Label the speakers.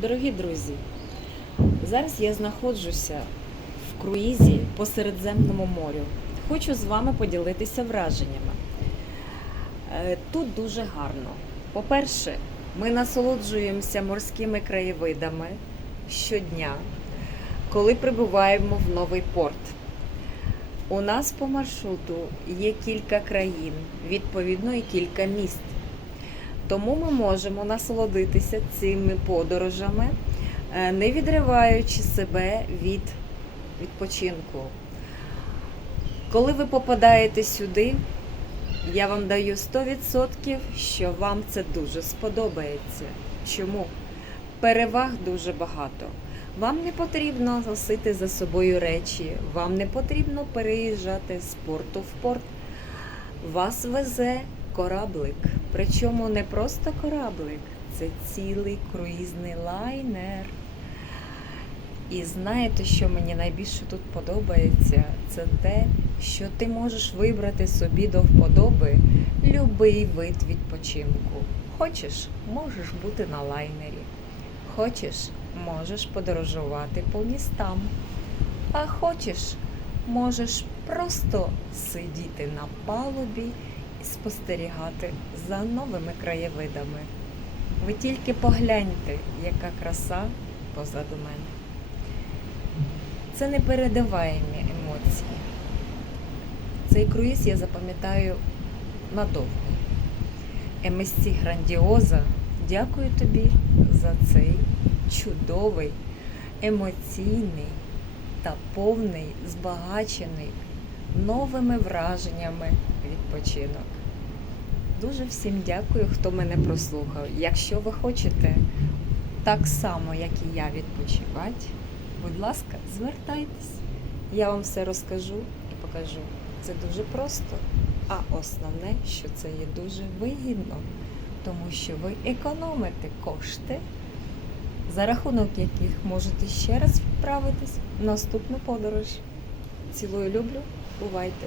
Speaker 1: Дорогі друзі, зараз я знаходжуся в круїзі по Середземному морю. Хочу з вами поділитися враженнями. Е, Тут дуже гарно. По-перше, ми насолоджуємося морськими краєвидами щодня, коли прибуваємо в новий порт. У нас по маршруту є кілька країн, відповідно, і кілька міст. Тому ми можемо насолодитися цими подорожами, е, не відриваючи себе від відпочинку. Коли ви попадаєте сюди, я вам даю 100%, що вам це дуже сподобається. Чому? Переваг дуже багато. Вам не потрібно носити за собою речі, вам не потрібно переїжджати з порту в порт. Вас везе кораблик. Причому не просто кораблик, це цілий круїзний лайнер. І знаєте, що мені найбільше тут подобається? Це те, що ти можеш вибрати собі до вподоби любий вид відпочинку. Хочеш, можеш бути на лайнері. Хочеш, можеш подорожувати по містам. А хочеш, можеш просто сидіти на палубі спостерігати за новими краєвидами. Ви тільки погляньте, яка краса позаду мене. Це непередаваємі емоції. Цей круїз я запам'ятаю надовго. MSC Грандіоза, дякую тобі за цей чудовий, емоційний та повний, збагачений новими враженнями відпочинок. Дуже всім дякую, хто мене прослухав. Якщо ви хочете так само, як і я, відпочивати, будь ласка, звертайтесь. Я вам все розкажу і покажу. Це дуже просто, а основне, що це є дуже вигідно, тому що ви економите кошти, за рахунок яких можете ще раз відправитись в наступну подорож. Цілую люблю, бувайте!